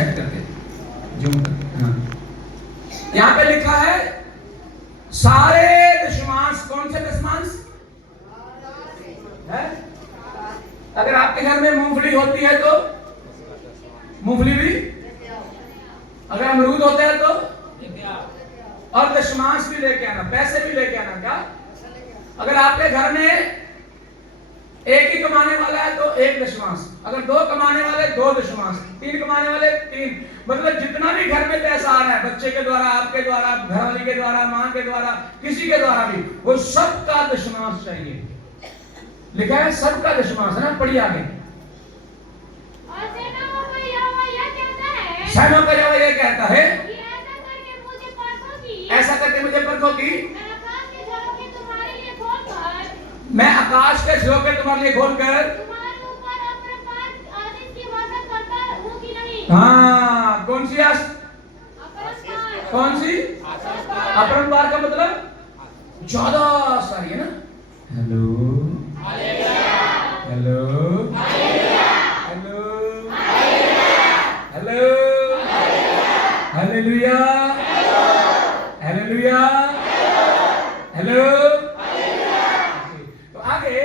Set करके zoom करके। हाँ, यहाँ पे लिखा है सारे दशमांश। कौन से दशमांश है? अगर आपके घर में मूंगफली होती है तो मूंगफली भी, अगर अमरूद होते हैं तो, और दशमांश भी लेके आना, पैसे भी लेके आना। क्या? अगर आपके घर में एक ही कमाने वाला है तो एक दशमांश, अगर दो कमाने वाले दो दशमांश, तीन कमाने वाले तीन, मतलब जितना भी घर में पैसा आ रहा है, बच्चे के द्वारा, आपके द्वारा, घरवाली के द्वारा, मां के द्वारा, किसी के द्वारा भी, वो सबका दशमांश चाहिए। लिखा है सबका दशमांश, है ना? पढ़िए आगे। सैनों का यहोवा यह कहता है, ऐसा करके मुझे परखो कि मैं आकाश के झरोखे तुम्हारे लिए खोलकर, हाँ, कौन सी आस, कौन सी? अपरंपार का मतलब ज्यादा सारी, है ना? Hello hello hello hello, hallelujah hallelujah hello. तो आगे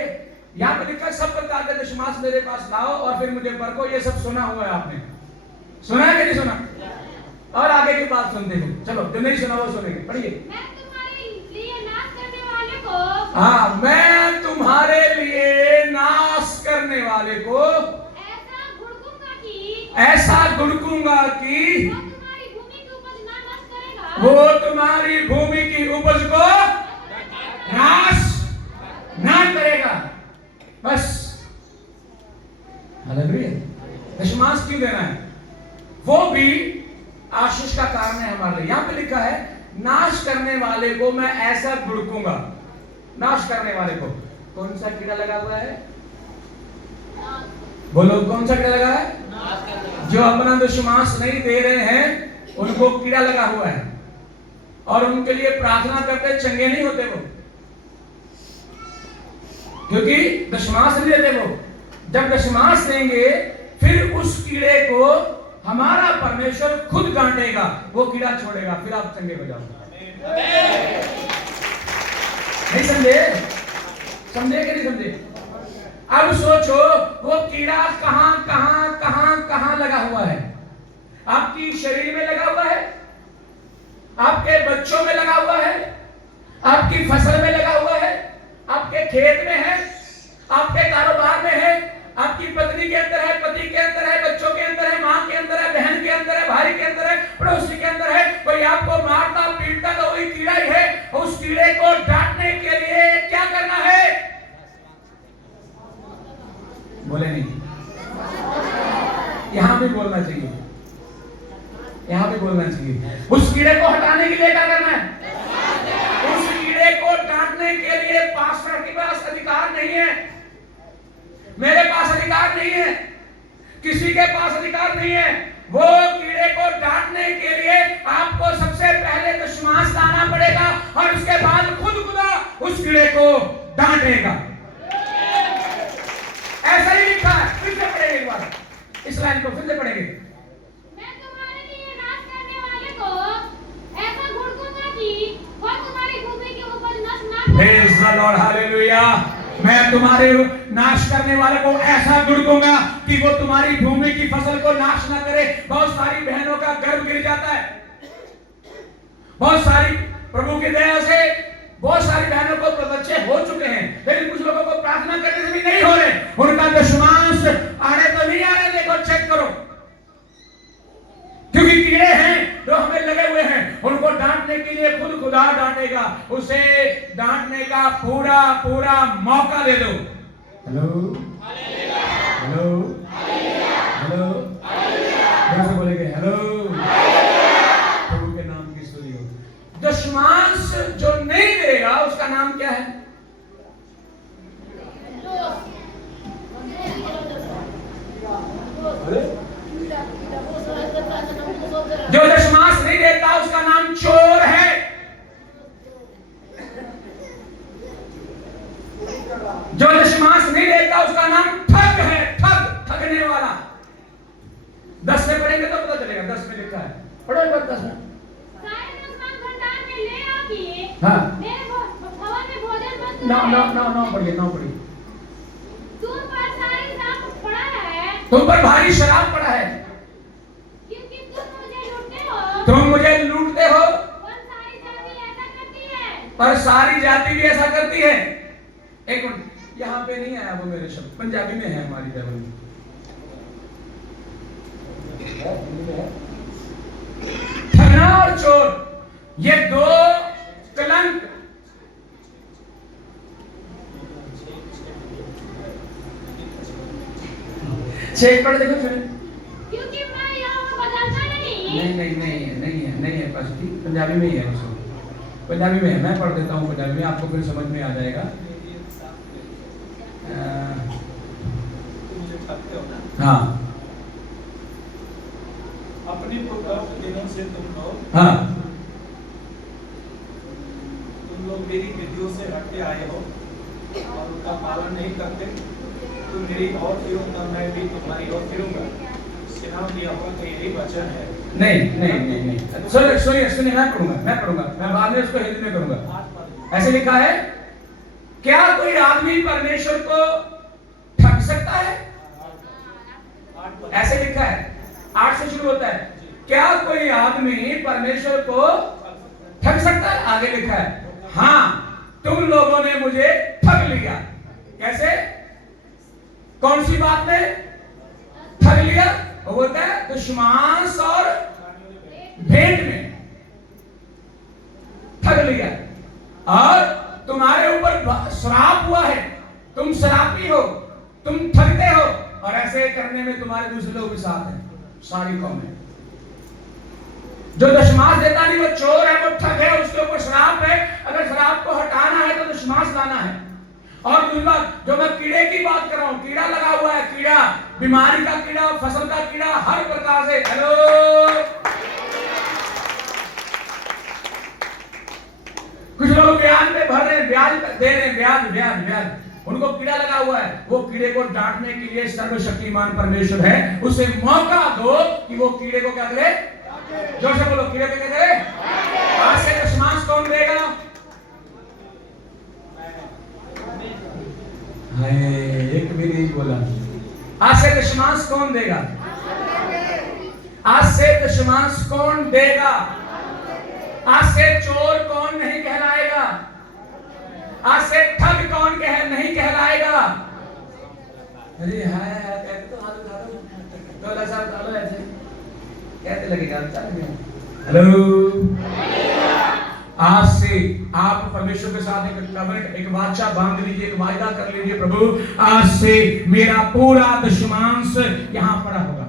यहाँ पे लिखा सब प्रकार के दशमांश मेरे पास लाओ और फिर मुझे परखो। ये सब सुना हुआ है आपने, सुना है कि नहीं सुना? और आगे की बात सुनते हैं। चलो, जो नहीं सुना वो सुनेंगे। पढ़िए। हाँ, मैं तुम्हारे लिए नाश करने वाले को ऐसा घुड़कूंगा कि वो तुम्हारी भूमि की उपज को नाश ना करेगा। बस, हालेलुया। दशमांश क्यों देना है? वो भी आशीष का कारण है हमारे लिए। यहां पे लिखा है नाश करने वाले को मैं ऐसा घुड़कूंगा। नाश करने वाले को कौन सा कीड़ा लगा हुआ है? बोलो, कौन सा कीड़ा लगा है? जो अपना दशमांश नहीं दे रहे हैं उनको कीड़ा लगा हुआ है, और उनके लिए प्रार्थना करते चंगे नहीं होते वो, क्योंकि दशमांश नहीं देते वो। जब दशमांश देंगे फिर उस कीड़े को हमारा परमेश्वर खुद डांटेगा, वो कीड़ा छोड़ेगा, फिर आप चंगे हो जाओगे। नहीं समझे? समझे कि नहीं समझे? अब सोचो वो कीड़ा कहां कहां कहां कहां लगा हुआ है? आपकी शरीर में लगा हुआ है, आपके बच्चों में लगा हुआ है, आपकी फसल में लगा हुआ है, आपके खेत में है, आपके कारोबार में है, आपकी पत्नी के अंदर है, पति के अंदर है, बच्चों के अंदर है, मां के अंदर है, बहन के अंदर है, भाई के अंदर है, पड़ोसी के अंदर है। कोई आपको मारता पीटता तो वही कीड़ा ही है। उस कीड़े को डांटने के लिए क्या करना है? बोले नहीं? यहां भी बोलना चाहिए, यहां भी बोलना चाहिए। उस कीड़े को हटाने के लिए क्या करना है? उस कीड़े को डांटने के लिए पास्टर के पास अधिकार नहीं है, मेरे पास अधिकार नहीं है, किसी के पास अधिकार नहीं है। वो कीड़े को डांटने के लिए आपको सबसे पहले दशमांश लाना पड़ेगा और उसके बाद खुद खुदा उस कीड़े को डांटेगा। ऐसा ही लिखा है। फिर से पढ़ेंगे एक बार इस लाइन को, फिर से पढ़ेंगे। मैं तुम्हारे लिए नाश करने वाले को ऐसा घुड़कूंगा कि वो तुम्हारी भूमि की उपज नष्ट ना करे। Praise the Lord, hallelujah. मैं तुम्हारे नाश करने वाले को ऐसा घुड़कूंगा कि वो तुम्हारी भूमि की फसल को नाश ना करे। बहुत सारी बहनों का गर्भ गिर जाता है, बहुत सारी प्रभु की दया से बहुत सारी बहनों को बच्चे हो चुके हैं, लेकिन कुछ लोगों को प्रार्थना करने से भी नहीं हो रहे। उनका दशमांश आ रहे तो नहीं आ रहे, देखो चेक करो, क्योंकि कीड़े हैं जो हमें लगे हुए हैं। उनको डांटने के लिए खुद खुदा डांटेगा। उसे डांटने का पूरा पूरा मौका दे दो। हेलो हेलो हेलो, कैसे बोलेंगे? हेलो, प्रभु के नाम की स्तुति हो। दशमांश जो नहीं देगा उसका नाम क्या है? जो दशमांश नहीं देता उसका नाम चोर है। जो दशमांश नहीं देता उसका नाम ठग है। ठग 10 में लिखा है, पढ़ो एक बार 10 में। सारे आसमान भंडार में ले आओ कि हाँ मेरे भवन में भोजन वस्तु ना रहे। ना ना ना पढ़िए, ना पढ़िए। तुम पर सारी श्राप पड़ा है, तुम पर भारी शराब पड़ा है, क्योंकि तुम मुझे लूटते हो। तुम मुझे लूटते हो, पर सारी जाति ऐसा करती है। पर सारी जाति भी ऐसा करती है। एक मिनट, यहाँ पे नहीं आया वो मेरे शब्द, पंजाबी में है हमारी बाइबल में। ठगना और चोर, ये दो कलंक चेक पढ़ देखो सुने। क्योंकि मैं यहोवा बदलता नहीं। नहीं है पास्टी, पंजाबी में ही है उसको, पंजाबी में है, मैं पढ़ देता हूँ पंजाबी में, आपको फिर समझ में आ जाएगा। हाँ अपनी पुरखों के दिनों से तुम लोग मेरी विधियों से हटते आए हो और उनका पालन नहीं करते। तुम मेरी ओर फिरो तब मैं भी तुम्हारी ओर फिरूंगा। सेनाओं की यहोवा का यही वचन है। नहीं, सुनिए, मैं पढ़ूंगा, मैं बाद में उसको हिंदी में करूंगा। ऐसे लिखा है, क्या कोई आदमी परमेश्वर को ठग सकता है? ऐसे लिखा है, 8 से शुरू होता है, क्या कोई आदमी परमेश्वर को ठग सकता है? आगे लिखा है, हाँ तुम लोगों ने मुझे ठग लिया। कैसे? कौन सी बात में ठग लिया? वो बोलता है दुश्मांस और भेंट में ठग लिया, और तुम्हारे ऊपर श्राप हुआ है, तुम शराबी हो, तुम ठगते हो, और ऐसे करने में तुम्हारे दूसरे लोग भी साथ हैं, सारी कौम है। जो दशमांश देता नहीं वो चोर है, वो ठग है, उसके ऊपर श्राप है। अगर श्राप को हटाना है तो दशमांश लाना है। और दूसरी बात, जो मैं कीड़े की बात कर रहा हूं, कीड़ा लगा हुआ है, कीड़ा, बीमारी का कीड़ा, फसल का कीड़ा, हर प्रकार से। हेलो, कुछ लोग ब्याज में भर रहे हैं, ब्याज दे रहे हैं, ब्याज, उनको कीड़ा लगा हुआ है। वो कीड़े को डांटने के लिए सर्वशक्तिमान परमेश्वर है, उसे मौका दो कि वो कीड़े को क्या करे। जोर से बोलो, कीड़े को क्या करे? आज से दशमांश कौन देगा? एक भी नहीं बोला। आज से दशमांश कौन देगा? आज से दशमांश कौन देगा? आज से चोर कौन नहीं कहलाएगा? आज से ठग कौन नहीं कहलाएगा? अरे हाय कहते तो हाथ उठा दो, तो ऐसा उठा लो, ऐसे कहते लगेगा। हेलो, आज से आप परमेश्वर के साथ एक कवरेट, एक वाचा बांध लीजिए, एक वायदा कर लीजिए, प्रभु आज से मेरा पूरा दशमांश यहां पड़ा होगा।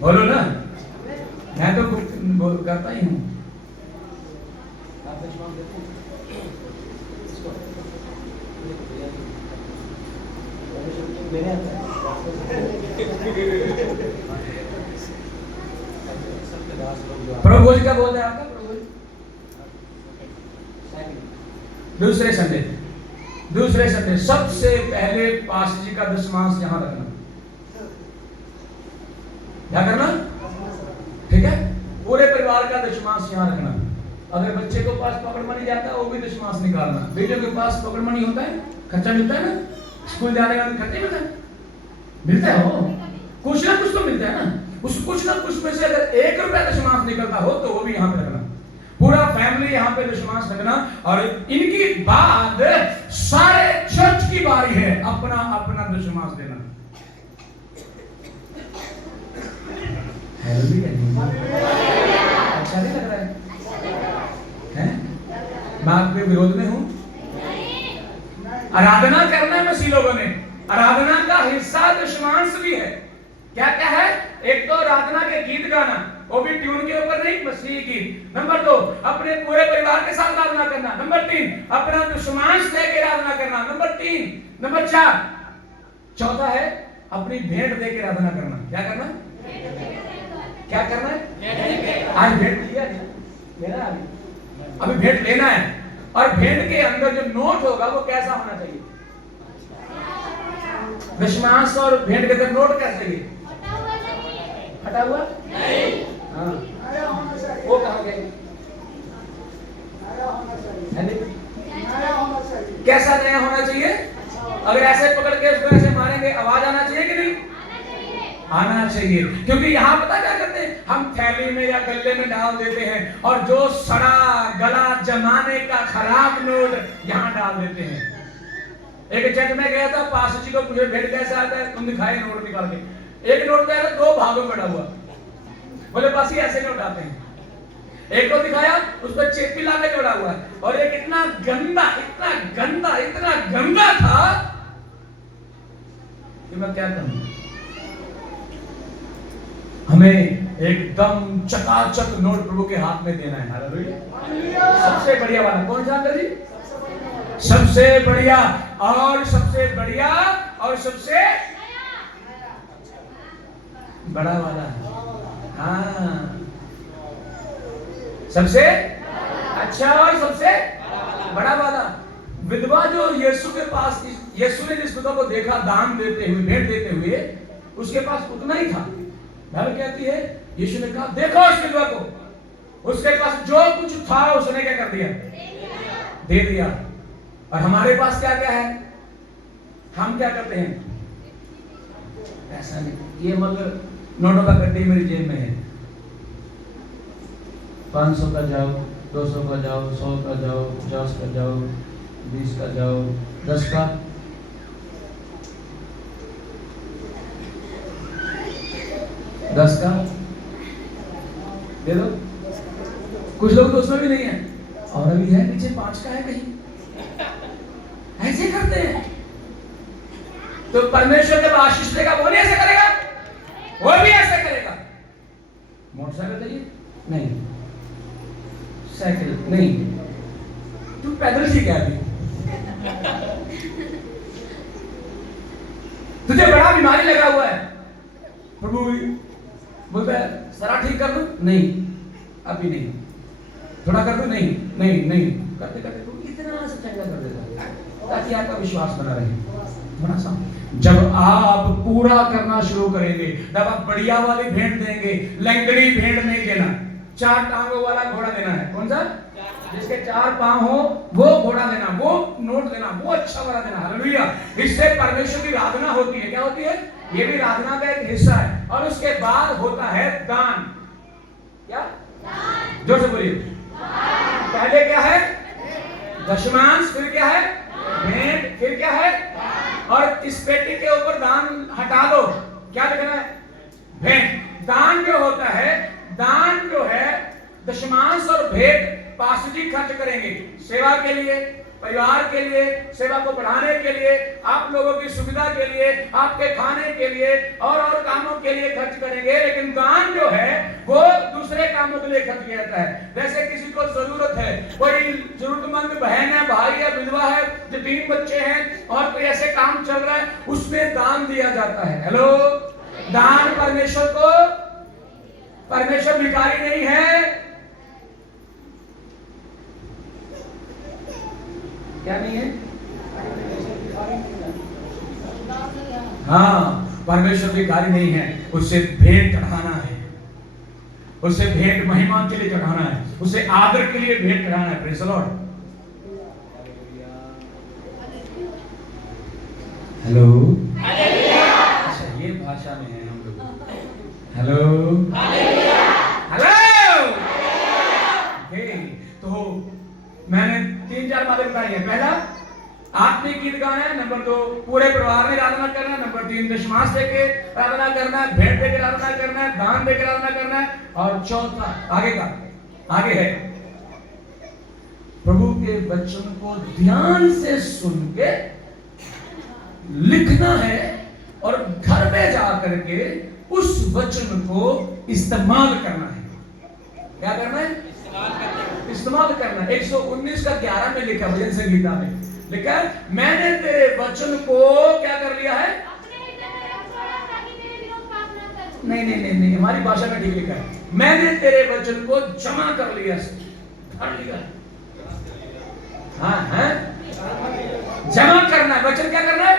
बोलो ना, मैं तो करता ही हूं। प्रभु जी क्या बोलते हैं आपका? प्रभु दूसरे संडे सबसे पहले पास जी का दशमांश यहां रखना। क्या करना? ठीक है, पूरे परिवार का दशमांश यहां रखना। अगर बच्चे को पास पॉकेट मनी जाता है वो भी दशमांश निकालना। बेटे के पास पॉकेट मनी होता है, खर्चा मिलता है ना, स्कूल जाने का खर्चा मिलता है, हो कुछ ना कुछ तो मिलता है ना, उस कुछ ना कुछ में से अगर 1 रुपया दशमांश निकलता हो तो वो भी यहाँ पे रखना। पूरा फैमिली यहाँ पे दशमांश रखना। और इनकी बाद सारे चर्च की बारी है अपना अपना दशमांश देना। अच्छा नहीं लग रहा है? मैं आपके विरोध में हूं? आराधना करना है मसीह लोगों ने। आराधना का हिस्सा दशमांश भी है। क्या क्या है? एक तो आराधना के गीत गाना, वो भी ट्यून के ऊपर नहीं, मसीह गीत। नंबर 2, अपने पूरे परिवार के साथ आराधना करना। नंबर 3, अपना दशमांश लेके आराधना करना। नंबर 4, चौथा है अपनी भेंट देके आराधना करना। क्या करना? क्या करना है? आज भेंट लिया लेना, अभी भेंट लेना है। और भेंट के अंदर जो नोट होगा वो कैसा होना चाहिए? दशमांश और भेंट के अंदर नोट कैसा चाहिए? हटा हुआ नहीं, हाँ नया होना चाहिए, वो कहाँ गए? नया होना चाहिए, है नहीं? नया होना चाहिए। कैसा नया होना चाहिए? अगर ऐसे पकड़ के उसको ऐसे मारेंगे आवाज आना चाहिए कि नहीं? आना चाहिए। क्योंकि यहाँ पता क्या करते हैं, हम थैली में या गल्ले में डाल देते हैं और जो सड़ा गला जमाने का खराब नोट यहाँ डाल देते हैं। एक चेक में गया था, पास जी को पूछे भेंट कैसे आता है, तुम दिखाए नोट निकाल के। एक नोट का दो भागों में बड़ा हुआ, बोले पास ही ऐसे नोट आते हैं। एक को दिखाया, उस पर चेपी लाके जोड़ा हुआ है, और एक इतना गंदा था कि मैं क्या कहूं। हमें एकदम चकाचक नोट प्रभु के हाथ में देना है। हालेलुया। सबसे बढ़िया वाला कौन सा अंकल जी? सबसे बढ़िया और सबसे बढ़िया और सबसे बड़ा वाला। हाँ, सबसे अच्छा और सबसे बड़ा वाला। विधवा जो यीशु के पास, यीशु ने जिस विधवा को देखा दान देते हुए, भेंट देते हुए, उसके पास उतना ही था। बाइबल कहती है, यीशु ने कहा देखो उस विधवा को, उसके पास जो कुछ था उसने क्या कर दिया? दे दिया। और हमारे पास क्या क्या है? हम क्या करते हैं? ऐसा नहीं, ये मतलब नोटों का गड्ढे मेरी जेब में है, 500 का जाओ, 200 का जाओ, 100 का जाओ, 50 का जाओ, 20 का जाओ, 10 का, 10 का दे दो। कुछ लोग तो उसमें भी नहीं है, और अभी है पीछे 5 का है कहीं, ऐसे करते हैं। तो परमेश्वर जब आशीष देगा वो नहीं ऐसे करेगा, वो भी ऐसे करेगा। मोटरसाइकिल चाहिए? नहीं। साइकिल? नहीं। तू पैदल ठीक है अभी। तुझे बड़ा बीमारी लगा हुआ है, प्रभु बोलता है सारा ठीक कर दूं? नहीं, अभी नहीं। थोड़ा कर दूं? नहीं नहीं नहीं। करते करते तू इतना सा चंगा कर देता ताकि आपका विश्वास बना रहे। थोड़ा सा जब आप पूरा करना शुरू करेंगे, जब आप बढ़िया वाली भेंट देंगे, लंगड़ी भेंट नहीं देना, 4 टांगों वाला घोड़ा देना है। कौन सा? जिसके 4 पांव हो वो घोड़ा देना, वो नोट देना, वो अच्छा वाला देना। हालेलुया। इससे परमेश्वर की आराधना होती है। क्या होती है? ये भी आराधना का एक हिस्सा है। और उसके बाद होता है दान। क्या? दान। जोर से बोलिए। पहले क्या है? दशमांश, फिर क्या है? भेंट, फिर क्या है? और इस पेटी के ऊपर दान हटा दो, क्या लिखना है? भेंट। दान जो होता है, दान जो है, दशमांश और भेंट पास्टर जी खर्च करेंगे सेवा के लिए, परिवार के लिए, सेवा को बढ़ाने के लिए, आप लोगों की सुविधा के लिए, आपके खाने के लिए और कामों के लिए खर्च करेंगे। लेकिन दान जो है वो दूसरे कामों के लिए खर्च किया जाता है। जैसे किसी को जरूरत है, कोई जरूरतमंद बहन है, भाई है, विधवा है, जो 3 बच्चे हैं और कोई ऐसे काम चल रहा है, उसमें दान दिया जाता है। हेलो, दान परमेश्वर भिखारी नहीं है। क्या नहीं है? हाँ, परमेश्वर भिखारी नहीं है। उससे भेंट चढ़ाना है, उससे भेंट महिमा के लिए चढ़ाना है, उससे आदर के लिए भेंट चढ़ाना है। Praise the Lord. हेलो, अच्छा ये भाषा में है हम लोग। हेलो, तो मैंने 3-4 बातें बताई हैं। पहला, आत्मिक गीत गाना है। नंबर 2, पूरे परिवार में आराधना करना है। नंबर 3, दशमांश देके आराधना करना है, भेंट देके आराधना करना है, दान देके आराधना करना है। और चौथा, आगे है प्रभु के वचन को ध्यान से सुन के लिखना है और घर में जा करके उस वचन को इस्तेमाल करना है। क्या करना है? इस्तेमाल करना। 119 का 11 में लिखा, भजन संगीता में लिखा, मैंने तेरे वचन को क्या कर लिया है? नहीं, हमारी भाषा में ठीक लिखा है, मैंने तेरे वचन को जमा कर लिया, धर लिया। हाँ, जमा करना है। वचन क्या करना है?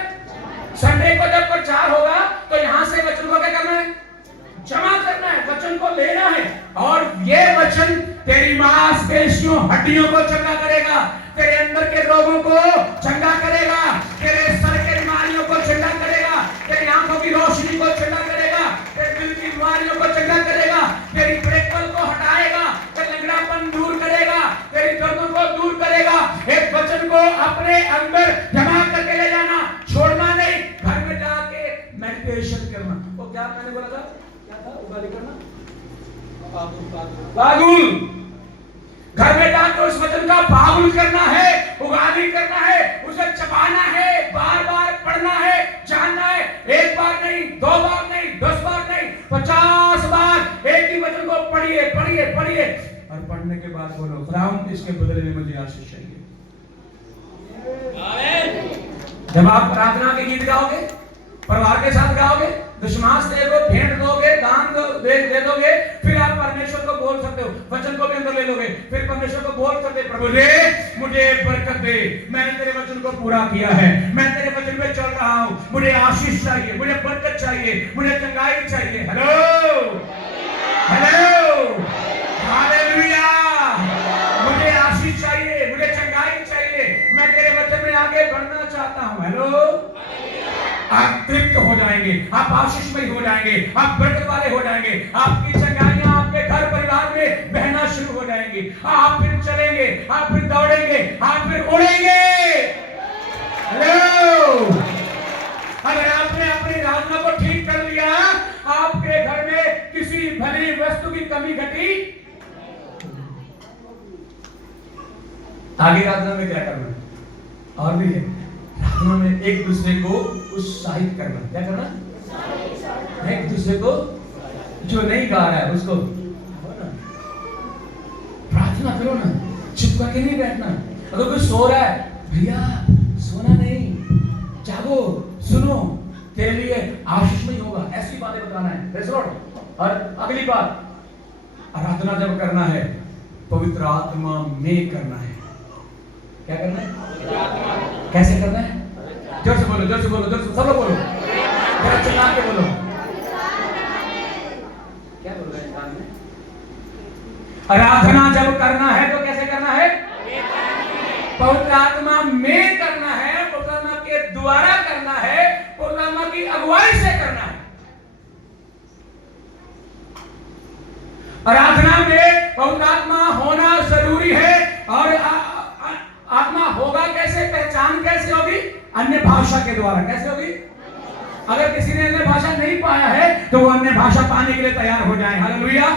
संडे को जब प्रचार होगा तो यहां से वचन को क्या करना है? जमा करना मांसपेशियों हड्डियों को चंगा करेगा, तेरे अंदर के रोगों को चंगा करेगा, तेरे सर के बीमारियों को चंगा करेगा, तेरी आंखों की रोशनी को चंगा करेगा, तेरे दिल की बीमारियों को चंगा करेगा, तेरी ब्रेकल को हटाएगा, तेरा लंगड़ापन दूर करेगा, तेरी दर्दों को दूर करेगा। एक वचन को अपने अंदर जमा करके ले जाना, छोड़ना नहीं, घर में जाके मेडिटेशन करना। वो क्या मैंने बोला था, क्या था, उगाली करना, बागुल, घर में जाकर उस वचन का बागुल करना है, उगाली करना है, उसे चबाना है, बार बार पढ़ना है, जानना है, एक बार नहीं, 2 बार नहीं, 10 बार नहीं, 50 बार एक ही वचन को पढ़िए पढ़िए पढ़िए, और पढ़ने के बाद बोलो खुदावंद इसके बदले में मुझे आशीष चाहिए। जब आप प्रार्थना के गीत गाओगे, परिवार के साथ गाओगे, दशमांश दोगे, भेंट दोगे, दान दे दोगे, फिर आप परमेश्वर को बोल सकते हो, वचन को भी अंदर ले लोगे, फिर परमेश्वर को बोल सकते हो, प्रभु रे मुझे बरकत दे, मैंने तेरे वचन को पूरा किया है, मैं तेरे वचन पे चल रहा हूं, मुझे आशीष चाहिए, मुझे बरकत चाहिए, मुझे चंगाई चाहिए। हेलो हेलो हालेलुया, मुझे आशीष चाहिए, मुझे चंगाई चाहिए, मैं तेरे वचन में आगे बढ़ना चाहता हूं। हेलो, आप तृप्त हो जाएंगे, आप आशीषमय हो जाएंगे, आप बरकत वाले हो जाएंगे, आपकी चंगाइयां आपके घर परिवार में बहना शुरू हो जाएंगी, आप फिर चलेंगे, आप फिर दौड़ेंगे, आप फिर उड़ेंगे। हेलो, अगर आपने अपनी राजना को ठीक कर लिया, आपके घर में किसी भली वस्तु की कमी घटी। आगे राजना में क्या करना है और भी है, राजना में एक दूसरे को उत्साहित करना। क्या करना? एक दूसरे को, जो नहीं गा रहा है उसको प्रार्थना करो ना, चुप करके नहीं बैठना। अगर कोई सो रहा है, भैया सोना नहीं, जागो, सुनो, तेरे लिए आशीषमय होगा, ऐसी बातें बताना है। Praise Lord. और अगली बात, आराधना जब करना है पवित्र आत्मा में करना है। क्या करना है? कैसे करना है? जोर से बोलो, जोर से बोलो, जोर से, सब लोग बोलो, जरा चिल्ला के बोलो। क्या बोल रहे हैं? आराधना जब करना है तो कैसे करना है? पवित्र आत्मा में करना है, पवित्र आत्मा के द्वारा करना है, पवित्र आत्मा की अगुवाई से करना है। आराधना में पवित्र आत्मा होना जरूरी है। और आत्मा होगा कैसे, पहचान कैसे होगी? अन्य भाषा के द्वारा। कैसे होगी? अगर किसी ने अन्य भाषा नहीं पाया है तो वो अन्य भाषा पाने के लिए तैयार हो जाए। हालेलुया।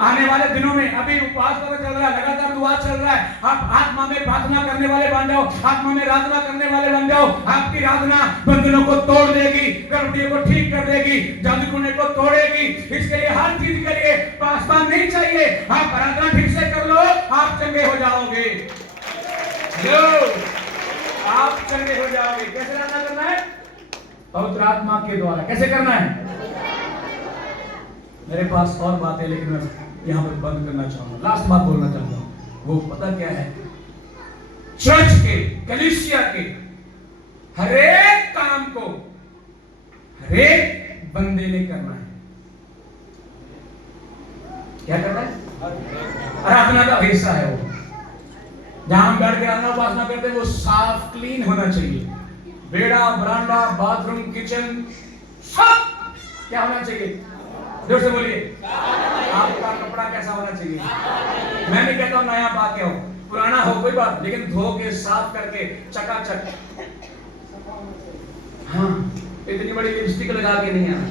आने वाले दिनों में अभी उपवास चल रहा है, लगातार दुआ चल रहा है, आप आत्मा में प्रार्थना करने वाले बन जाओ, आत्मा में आराधना करने वाले बन जाओ। आपकी आराधना बंधनों को तोड़ देगी, गड़बड़ियों को ठीक कर देगी, जादूटोने को तोड़ेगी। इसके लिए हर चीज के लिए पासवान नहीं चाहिए, आप आराधना ठीक से कर लो, आप चंगे हो जाओगे। आप चंगे हो जाओगे। कैसे आराधना करना है? पवित्र आत्मा के द्वारा। कैसे करना है? मेरे पास और बात है लेकिन मैं यहाँ पर बंद करना चाहूंगा। लास्ट बात बोलना चाहूंगा, वो पता क्या है? चर्च के, कलीसिया के हरेक काम को हरेक बंदे ने करना है। क्या करना है? आराधना का हिस्सा है वो। जहां हम बैठ के आराधना उपासना करते हैं वो साफ क्लीन होना चाहिए। बेड़ा, बरांडा, बाथरूम, किचन सब क्या होना चाहिए? जोर से बोलिए। आपका कपड़ा कैसा होना चाहिए? मैं नहीं कहता हूं नया पा के हो, पुराना हो कोई बात, लेकिन धो के साफ करके चकाचक। हाँ, इतनी बड़ी लिपस्टिक लगा के नहीं आना।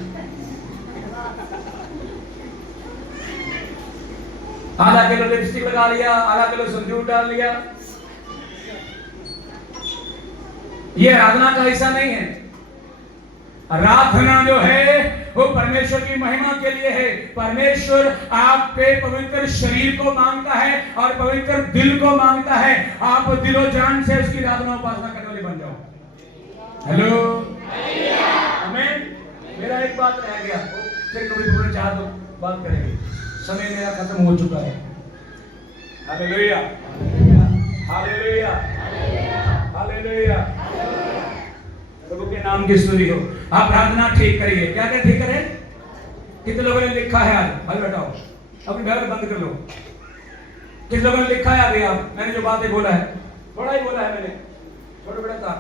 आधा किलो लिपस्टिक लगा लिया, आधा किलो संदूर डाल लिया, ये आराधना का हिस्सा नहीं है। आराधना जो है वो परमेश्वर की महिमा के लिए है। परमेश्वर आपके पवित्र शरीर को मांगता है और पवित्र दिल को मांगता है। आप दिलो जान से उसकी आराधना उपासना करने वाले बन जाओ। हेलो, आमीन। मेरा एक बात रह गया, फिर कभी पूरे चाह तो बात करेंगे, समय मेरा खत्म हो चुका है। Hallelujah, hallelujah, hallelujah. प्रभु के नाम की स्तुति हो। आप प्रार्थना ठीक करिए। क्या क्या ठीक करें? कितने लोगों ने लिखा है आज? हाथ बैठाओ, अपनी बाइबल बंद कर लो। किस लोगों ने लिखा है अभी आप? मैंने जो बातें बोला है थोड़ा ही बोला है, मैंने छोटे बड़ा था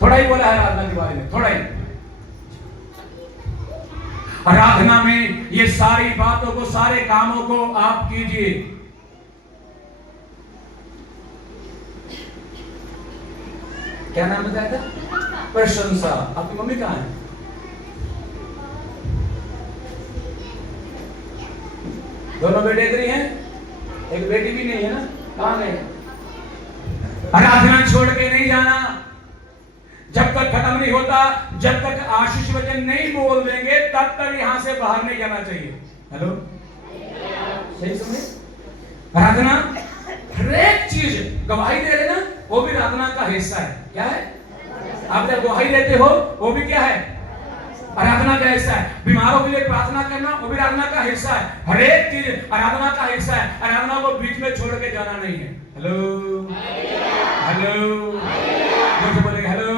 थोड़ा ही बोला है आराधना के बारे में, थोड़ा ही। आराधना में ये सारी बातों को, सारे कामों को आप कीजिए। क्या नाम बताया था? प्रशंसा। आपकी मम्मी कहाँ है? दोनों बेटे इधर ही हैं, एक बेटी भी नहीं है ना, कहाँ गए? आराधना छोड़ के नहीं जाना जब तक खत्म नहीं होता, जब तक आशीष वचन नहीं बोल देंगे तब तक यहां से बाहर नहीं जाना चाहिए। हेलो, सही सुने? आराधना हर एक चीज, गवाही दे रहे ना, वो भी आराधना का हिस्सा है। क्या है? आप जब गवाही देते हो वो भी क्या है? आराधना का हिस्सा है। बीमारों के लिए प्रार्थना करना वो भी आराधना का हिस्सा है। हर एक चीज आराधना का हिस्सा है। आराधना को बीच में छोड़ के जाना नहीं है। हेलो हेलो, जो बोलेंगे हेलो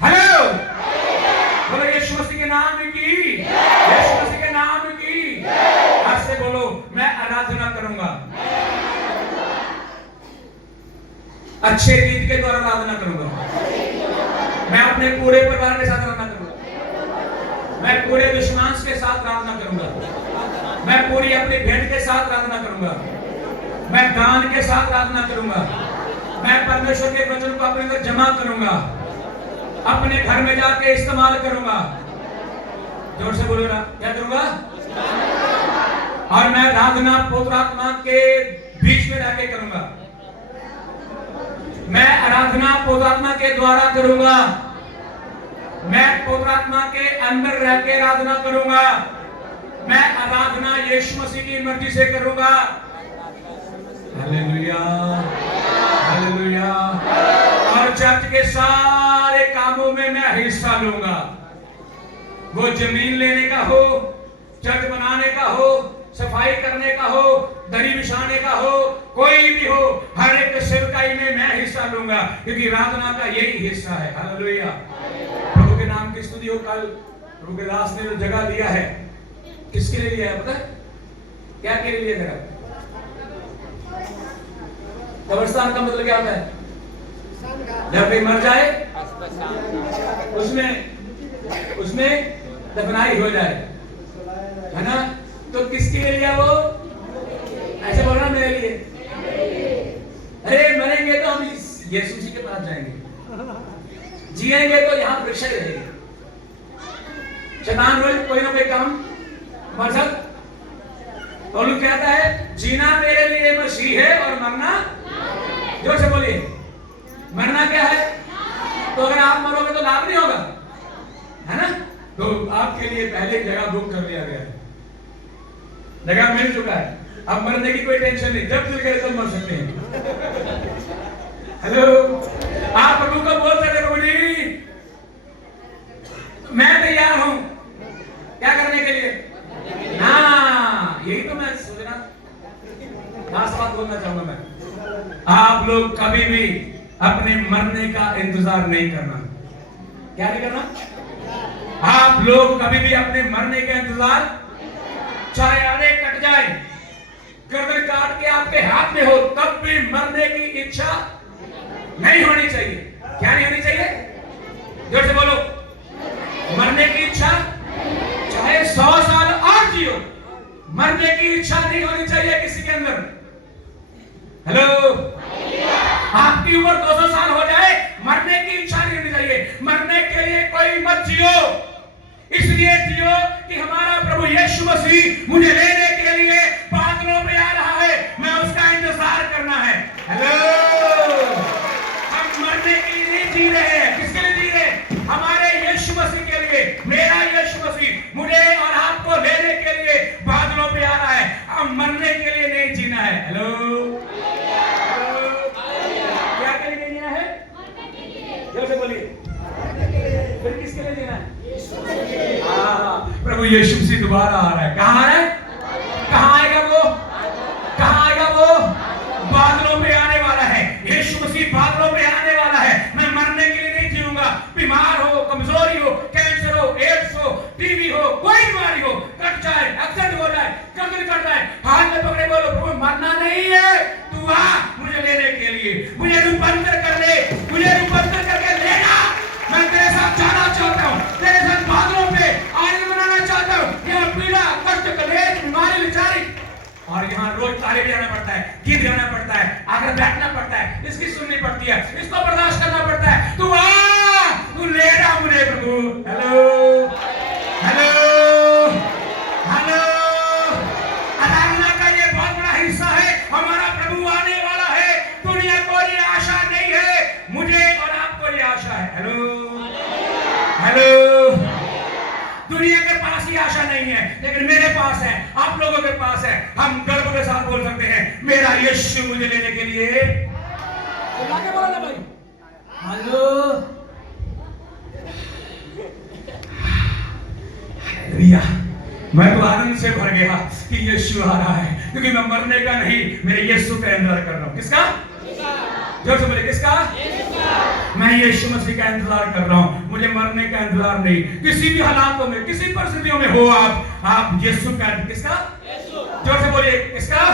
हेलो, बोलो यीशु मसीह के नाम की, यीशु मसीह के नाम की। आज से बोलो मैं आराधना करूंगा, अच्छे गीत के द्वारा आराधना करूंगा, मैं अपने पूरे परिवार के साथ आराधना करूंगा, मैं पूरे विश्वास के साथ आराधना करूंगा, मैं पूरी अपनी भेंट के साथ आराधना करूंगा, मैं दान के साथ आराधना करूंगा, मैं परमेश्वर के वचन को अपने अंदर जमा करूंगा, अपने घर में जाके इस्तेमाल करूंगा। जोर से बोलो ना, क्या करूंगा? और मैं आराधना पवित्र आत्मा के बीच में रह के करूंगा, मैं आराधना पवित्र आत्मा के द्वारा करूंगा, मैं पवित्र आत्मा के अंदर रह के आराधना करूंगा, मैं आराधना यीशु मसीह की मर्जी से करूंगा। Hallelujah hallelujah. और चर्च के सारे कामों में मैं हिस्सा लूंगा, वो जमीन लेने का हो, चर्च बनाने का हो, सफाई करने का हो, दरी बिछाने का हो, कोई भी हो, हर एक सेवकाई में मैं हिस्सा लूंगा, क्योंकि आराधना का यही हिस्सा है। हालेलुया। प्रभु के नाम की स्तुति हो। कल प्रभु के दास ने जो जगह दिया है, किसके लिए लिया है पता है? क्या के लिए लिया जगह? कब्रिस्तान का मतलब क्या होता है? जब कोई मर जाए उसमें दफनाई हो जाए, है ना? तो किसके लिए लिया वो? ऐसे बोल रहा मेरे लिए। अरे मरेंगे तो हम यीशु मसीह के पास जाएंगे, जिएंगे तो यहाँ वृक्ष रहेंगे। शैतान रोज कोई ना कोई काम मकसद पौलुस कहता है जीना मेरे लिए मसीह है और मरना, जोर से बोलिए, मरना क्या है? तो अगर आप मरोगे तो लाभ नहीं होगा, है ना? तो आपके लिए पहले जगह बुक कर लिया गया है, जगह मिल चुका है, अब मरने की कोई टेंशन नहीं, जब दिल करे तब मर सकते हैं। हेलो, आप प्रभु को बोल सकते प्रभु जी मैं तैयार हूं, क्या करने के लिए? ना, यही तो मैं सोचना, लास्ट बात बोलना चाहूंगा मैं। आप लोग कभी भी अपने मरने का इंतजार नहीं करना। क्या नहीं करना? आप लोग कभी भी अपने मरने का इंतजार, चाहे आधे कट जाए, गर्दन काट के आपके हाथ में हो, तब भी मरने की इच्छा नहीं होनी चाहिए। क्या नहीं होनी चाहिए? जोर से बोलो, मरने की इच्छा, चाहे 100 साल और जियो, मरने की इच्छा नहीं होनी चाहिए किसी के अंदर। हेलो, आपकी उम्र 200 साल हो जाए, मरने की इच्छा नहीं होनी चाहिए। मरने के लिए कोई मत जियो, इसलिए जियो कि हमारा प्रभु यीशु मसीह मुझे लेने के लिए बादलों में आ रहा है, मैं उसका इंतजार करना है। हेलो, हम मरने के लिए नहीं जी रहे हैं, किसके लिए जी रहे हैं? हमारे यीशु मसीह के लिए। मेरा यीशु मसीह मुझे और आपको लेने के लिए बादलों पे आ रहा है, हम मरने के लिए नहीं जीना है। हेलो, क्या के लिए जीना है? जोर से बोलिए, फिर किसके लिए जीना है? प्रभु यीशु मसीह दोबारा आ रहा है। कहाँ आ रहा है? कहाँ आएगा वो? कहाँ आएगा वो? बादलों में आने वाला है। यीशु मसीह बादलों में आने वाला है। मैं मरने के लिए नहीं जीऊंगा। बीमार हो, कमजोरी हो, कैंसर हो, एड्स हो, टीबी हो, कोई बीमारी हो, कट जाए, एक्सीडेंट हो जाए, गर्दन कट जाए, हाथ में पकड़े ताली बजाना पड़ता है, गीत गाना पड़ता है, आकर बैठना पड़ता है, इसकी सुननी पड़ती है, इसको बर्दाश्त करना पड़ता है। तू आ, तू ले जा मुझे प्रभु। हेलो हेलो हेलो, आराधना का ये बहुत बड़ा हिस्सा है। हमारा प्रभु आने वाला है। दुनिया को ये आशा नहीं है, मुझे और आपको ये आशा है। हेलो हेलो, दुनिया के पास ही आशा नहीं है, लेकिन मेरे पास है, आप लोगों के पास है। हम गर्व के साथ बोल सकते हैं, मेरा यीशु मुझे लेने के लिए। चिल्ला के बोलो ना भाई। हेलो हालेलुया, मैं तो आनंद से भर गया कि यीशु आ रहा है, क्योंकि मैं मरने का नहीं, मेरे यीशु का इंतजार कर रहा हूं। किसका? जोर से बोले, किसका? मैं यीशु मसीह का इंतजार कर रहा हूं, मुझे मरने का इंतजार नहीं। किसी भी हालातों में, किसी परिस्थितियों में हो आप यीशु का, किसका? जोर से बोलिए, किसका?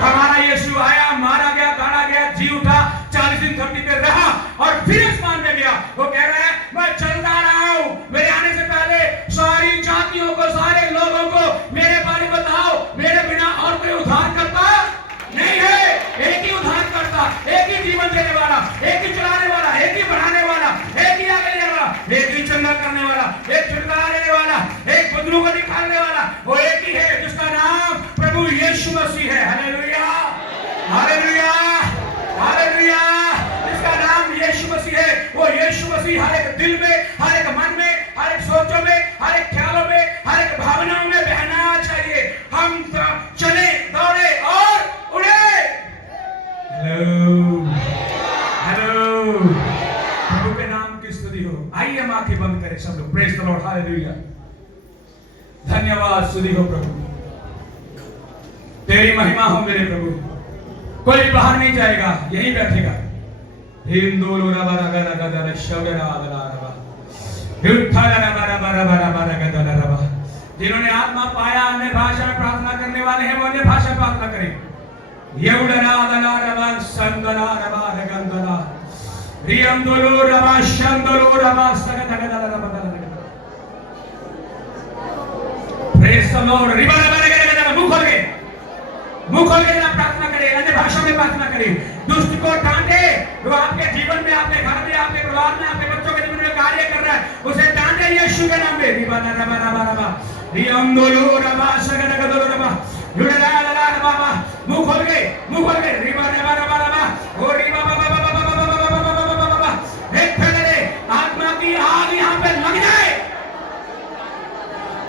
हमारा यीशु आया, मारा गया, गाड़ा गया, जी उठा, 40 दिन धरती पे रहा और फिर आसमान में गया। वो कह रहा है, मैं चलता रहा हूं, मेरे आने से पहले सारी जातियों को, सारे लोगों को मेरे बारे में बताओ, मेरे बिना और कोई उद्धार करता नहीं है। एक ही उद्धार करता, एक ही जीवन देने वाला, एक ही चलाने वाला, एक ही बढ़ाने वाला, एक ही आगे लेने वाला, एक ही चंगा करने वाला, एक छुटकारा देने वाला, एक बंधुओं को निकालने वाला, वो एक ही है, जिसका नाम प्रभु यीशु मसीह है। हालेलुया हालेलुया हालेलुया, जिसका नाम यीशु मसीह है। वो यीशु मसीह हर एक दिल में, हर एक मन में, हर एक सोचों में, हर एक ख्यालों में, हर एक भावनाओं में बहना चाहिए। हम चले, दौड़े और उड़े। हेलो हेलो, प्रभु के नाम की स्तुति हो। आइए हम आंखें बंद करें सब लोग। Praise the Lord, hallelujah. धन्यवाद, स्तुति हो प्रभु, तेरी महिमा हो मेरे प्रभु। कोई बाहर नहीं जाएगा, यहीं बैठेगा। हिंदोलो रबा रगा रगा दरा शगरा दरा रबा उठा रबा रबा रबा रबा रगा दरा रबा। जिन्होंने आत्मा पाया, अन्य भाषा में प्रार्थना करने वाले हैं, वो अन्य भाषा में प्रार्थना करें। यउडरा दला रबा संदरा रबा रगंदरा रियंदोलो रबा शंदोलो रबा सगदा गदा रबा दरा। Praise the Lord. रिबा रबा रगा रगा, मुंह खोल के जरा प्रार्थना करें, अन्य भाषा में प्रार्थना करें। दुष्ट को डांटे, जो आपके जीवन में, आपके घर में, आपके परिवार में, आपके बच्चों के जीवन में कार्य कर रहा है, उसे डांटे यीशु के नाम में। रिबा रबा रबा रबा रियंदोलो रबा सगदा गदा रबा युडरा दला रबा। मुंह खोल के रिबा रबा रबा रबा ओ रिबा बाबा बाबा बाबा बाबा। एक फैले आत्मा की आग यहां पे लग जाए,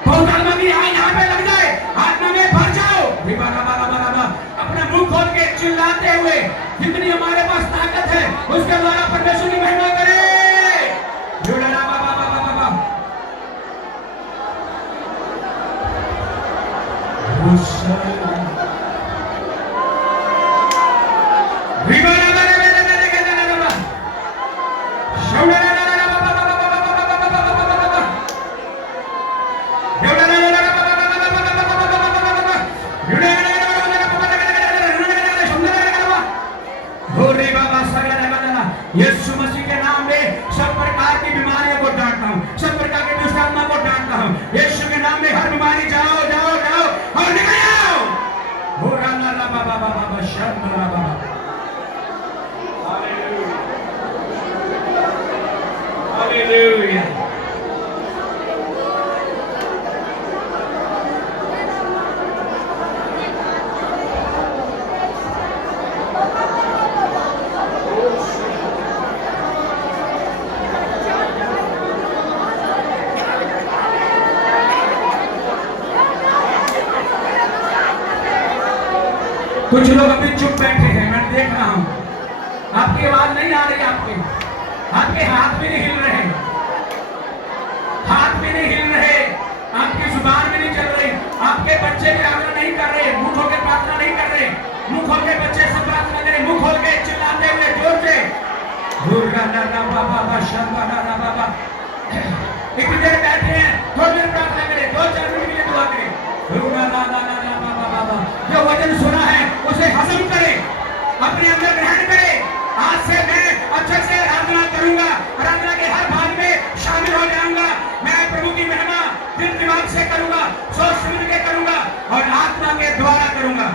बहुत आत्मा की आग यहां पे लग जाए, आत्मा में भर जाओ। रिबा रबा रबा रबा, अपने मुंह खोल के चिल्लाते हुए जितनी हमारे पास ताकत है उसके द्वारा परमेश्वर की महिमा करें। युडरा बाबा बाबा बाबा यीशु मसीह के नाम में सब प्रकार की बीमारियों को डांटता हूं, सब प्रकार के दुष्ट आत्मा को डांटता हूं। यीशु के नाम में हर बीमारी जाओ जाओ जाओ और निकल जाओ। हो राना रा बाबा बाबा शर्म रा बाबा। Hallelujah hallelujah. कुछ लोग अभी चुप बैठे हैं, मैं देख रहा हूं, आपकी आवाज नहीं आ रही, आपके हाथ भी नहीं हिल रहे, हाथ भी नहीं हिल रहे, आपकी जुबान भी नहीं चल रही, आपके बच्चे भी प्रार्थना नहीं कर रहे, मुंह खोल के प्रार्थना नहीं कर रहे। मुंह खोल के बच्चे सब प्रार्थना करें, मुंह खोल के चिल्लाते हुए जोर से। बाबा इतनी देर बैठे हैं, थोड़ी देर प्रार्थना करें, 2-4 मिनट के लिए दुआ करें। जो वचन सुना है उसे हजम करें, अपने अंदर ग्रहण करें। आज से मैं अच्छे से आराधना करूंगा, आराधना के हर भाग में शामिल हो जाऊंगा। मैं प्रभु की महिमा दिल दिमाग दिमाग से करूंगा, सोच समझ के करूंगा और आत्मा के द्वारा करूंगा।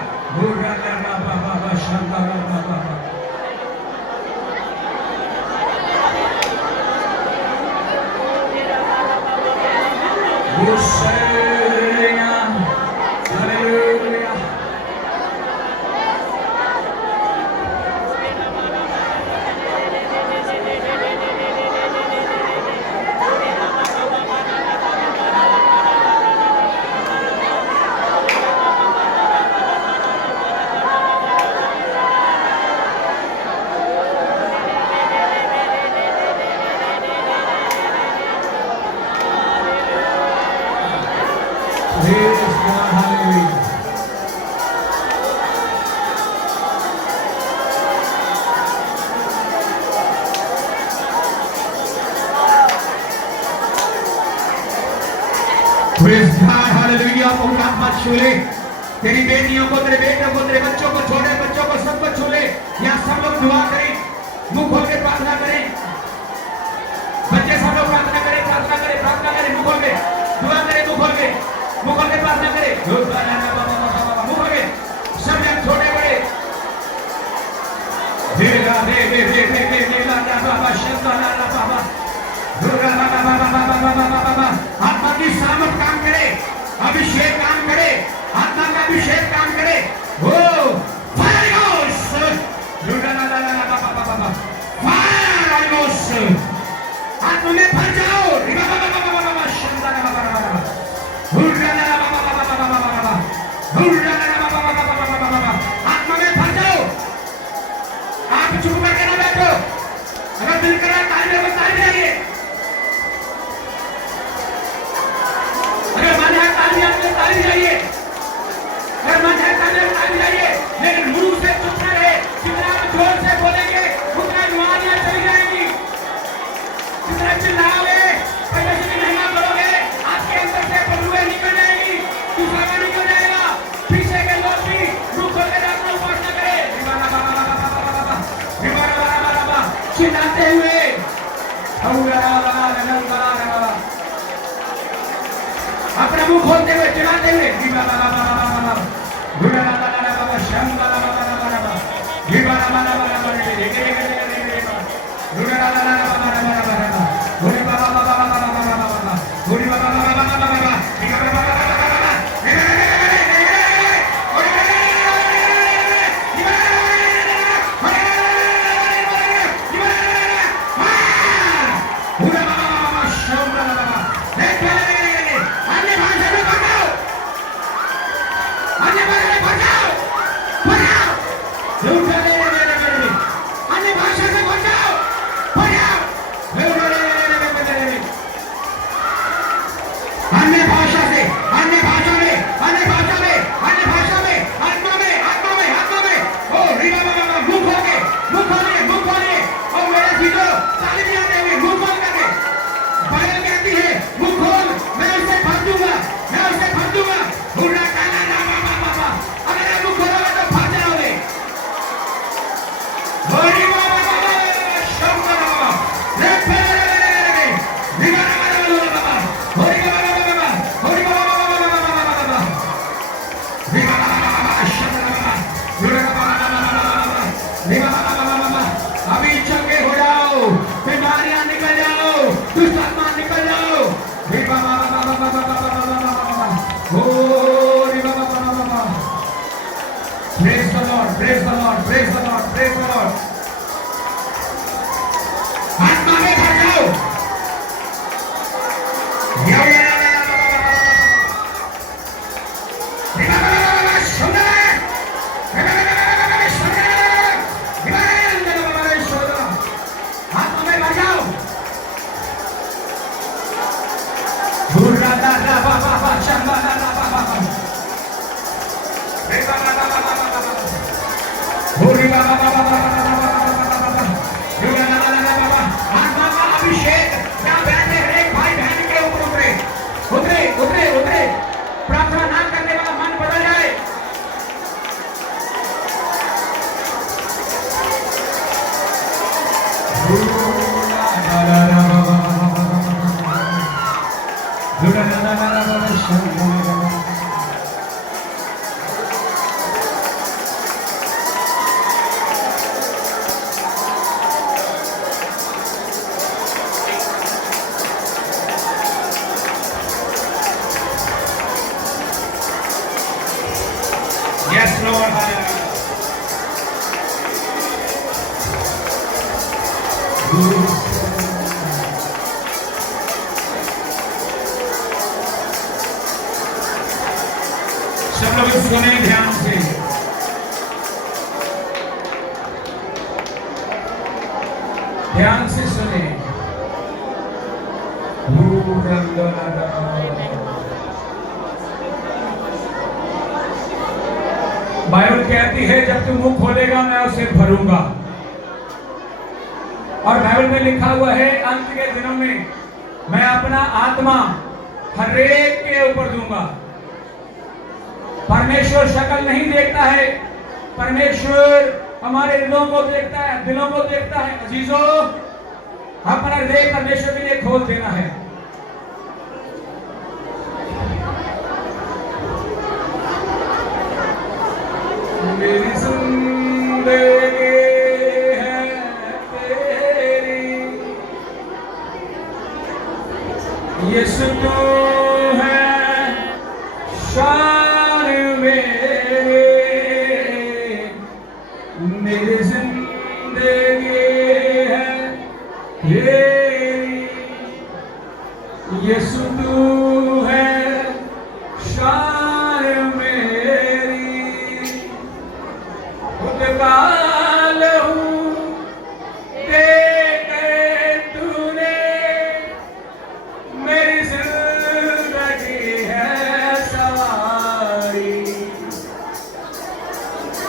पवित्र आत्मा छू ले तेरी बेटियों को, तेरे बेटों को, तेरे बच्चों को, छोटे बच्चों को, सबको छू ले। यहाँ सब लोग दुआ करें, मुंह खोल के प्रार्थना करें। बच्चे सब लोग प्रार्थना करें, प्रार्थना करें, प्रार्थना करें, मुंह खोल के दुआ करें, मुंह खोल के प्रार्थना करें, मुंह खोल के सब लोग छोटे बड़े आत्मा की सामर्थ काम करे, अभिषेक काम करे, आत्मा का अभिषेक काम करे। ओ आत्मा में भर जाओ, आत्मा में भर जाओ। आप चुप करके ना बैठो, अगर दिल करा ताली में ताली आइए, अगर मन है ताली आपने ताली जाइए, अगर मन है ताली जाइए, लेकिन मुंह से चुप न रहे। जितना आप जोर से बोलेंगे उतना बीमारियां चली जाएंगी। जितना चिल्लाओगे, महिमा करोगे, आपके अंदर से बदबूएं निकल जाएगी, दूसरा निकल जाएगा। पीछे के लोग भी मुंह खोल के अपना उपासना करें, चिल्लाते हुए अपना मुंह खोलते हुए, चिल्लाते हुए अभी चंगे हो जाओ, बीमारियां निकल जाओ, दुष्ट आत्मा निकल जाओ। Praise the Lord, praise the Lord, praise the Lord, praise the Lord. आत्मा में भर जाओ। Baba Yes, Lord. सब लोग सुने ध्यान से। ध्यान से सुने। बाइबल कहती है जब तू मुंह खोलेगा मैं उसे भरूंगा। और बाइबल में लिखा हुआ है अंत के दिनों में मैं अपना आत्मा हर एक के ऊपर दूंगा। परमेश्वर शक्ल नहीं देखता है, परमेश्वर हमारे हृदयों को देखता है, दिलों को देखता है। अजीजों, अपना हृदय परमेश्वर के लिए खोल देना है। मेरी जिंदगी है तेरी, यीशु तू है शान मेरी, मेरी जिंदगी है तेरी, यीशु तू है शान मेरी, खुद काल हूँ देकर तूने, मेरी जिंदगी है सवारी,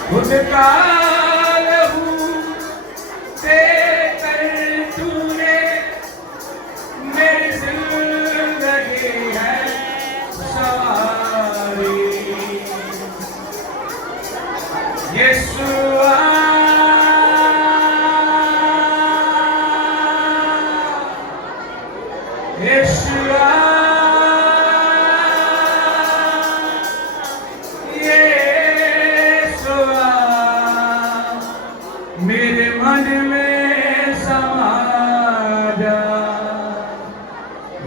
खुद काल हूँ देकर तूने, मेरी जिंदगी है सवारी। यीशुआ यीशुआ यीशुआ मेरे मन में समा जा।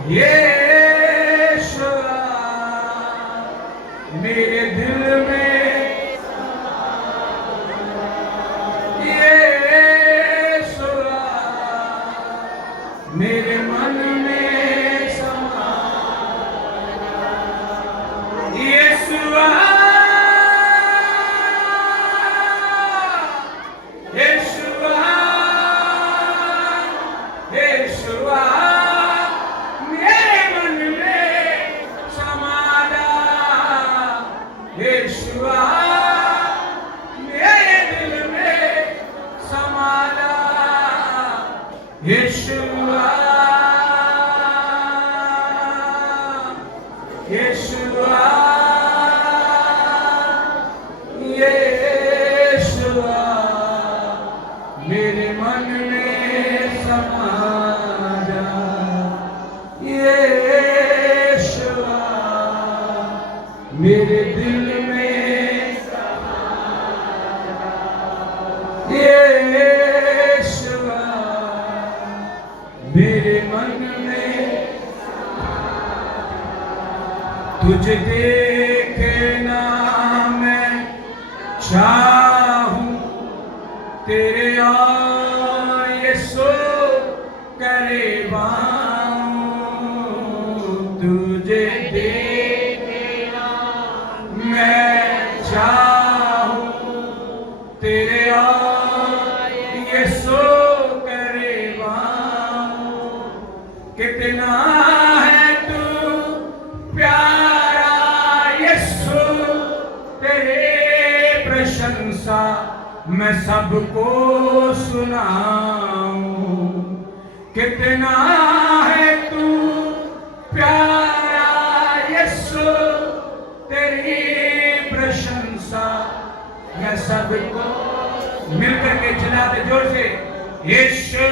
यीशुआ मेरे दिल में, यीशुआ मेरे मन में समा। यीशुआ यीशुआ यीशुआ मेरे मन में समा जा। यीशुआ मेरे दिल में समा जा। यीशुआ यीशुआ यीशुआ मेरे मन में समा जा। यीशुआ मेरे दिल में समा जा। यीशुआ मेरे मन में, तुझे देखना मैं चाहूं, तेरे और यीशु करीब आऊं। तुझे देखना मैं चाहूं, तेरे और यीशु करीब आऊं। कितना है तू प्यारा यीशु, तेरे प्रशंसा मैं सबको सुनाऊं। कितना है तू प्यारा यीशु, तेरी प्रशंसा मैं सबको। मिलकर के चिल्लाते जोर से यीशु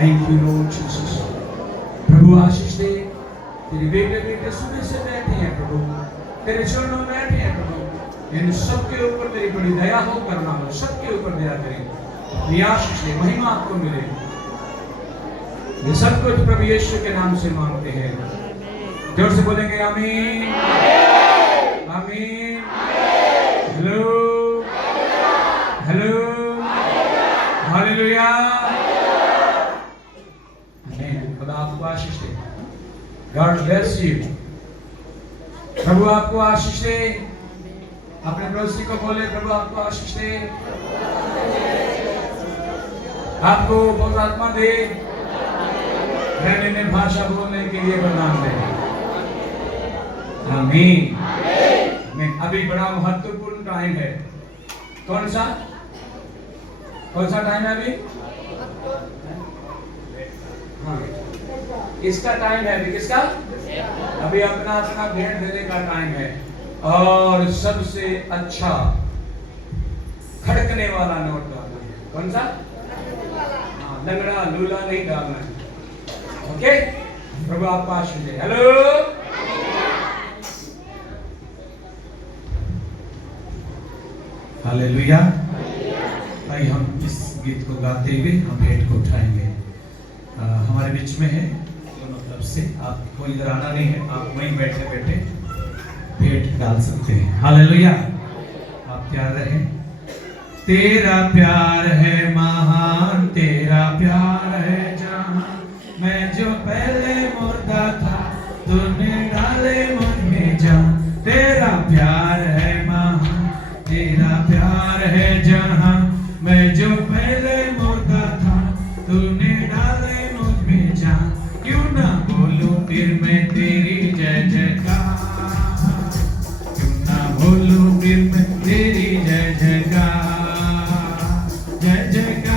थैंक यू लॉर्ड जीसस। प्रभु आशीष दे। तेरे बेटे बेटे सुबह से बैठे हैं प्रभु, तेरे चरणों में बैठे हैं प्रभु। इन सबके ऊपर तेरी बड़ी दया हो, करना हो, सबके ऊपर दया करें। ये आशीष दे, महिमा आपको मिले। ये सब कुछ प्रभु यीशु के नाम से मांगते हैं। जोर से बोलेंगे आमीन आमीन। हेलो हेलो हालेलुया आमीन। खुदा आपको आशीष दे। God bless you. प्रभु आपको आशीष दे। अपने पड़ोसी को बोले प्रभु आपको आशीष दे, आपको बहुत आत्मा दे, रहने में भाषा बोलने के लिए वरदान दे। आमीन आमीन। अभी बड़ा महत्वपूर्ण टाइम है। कौन सा टाइम है अभी? हाँ, इसका टाइम है अभी। किसका? अभी अपना अपना भेंट देने का टाइम है। और सबसे अच्छा खड़कने वाला नोट डालना है। कौन सा? हाँ, लंगड़ा लूला नहीं डालना है। ओके, प्रभु आपको आशीष दे। Hello hallelujah. भाई हम इस गीत को गाते हुए हम भेंट को उठाएंगे। हमारे बीच में है दोनों तरफ से, आपको इधर आना नहीं है, आप वहीं बैठे बैठे भेंट डाल सकते हैं। हालेलुया। आप तैयार रहें। तेरा प्यार है महान, तेरा प्यार है जहां, मैं जो पहले मुर्दा था तूने डाले मुझ में जान। तेरा प्यार है महान, तेरा प्यार है जहां, मैं जो पहले मुर्दा था तूने डाले मुझ में जान। क्यों ना बोलूं फिर मैं तेरी जय जयकार, क्यों ना बोलूं फिर मैं तेरी जय जयकार, जय जयकार।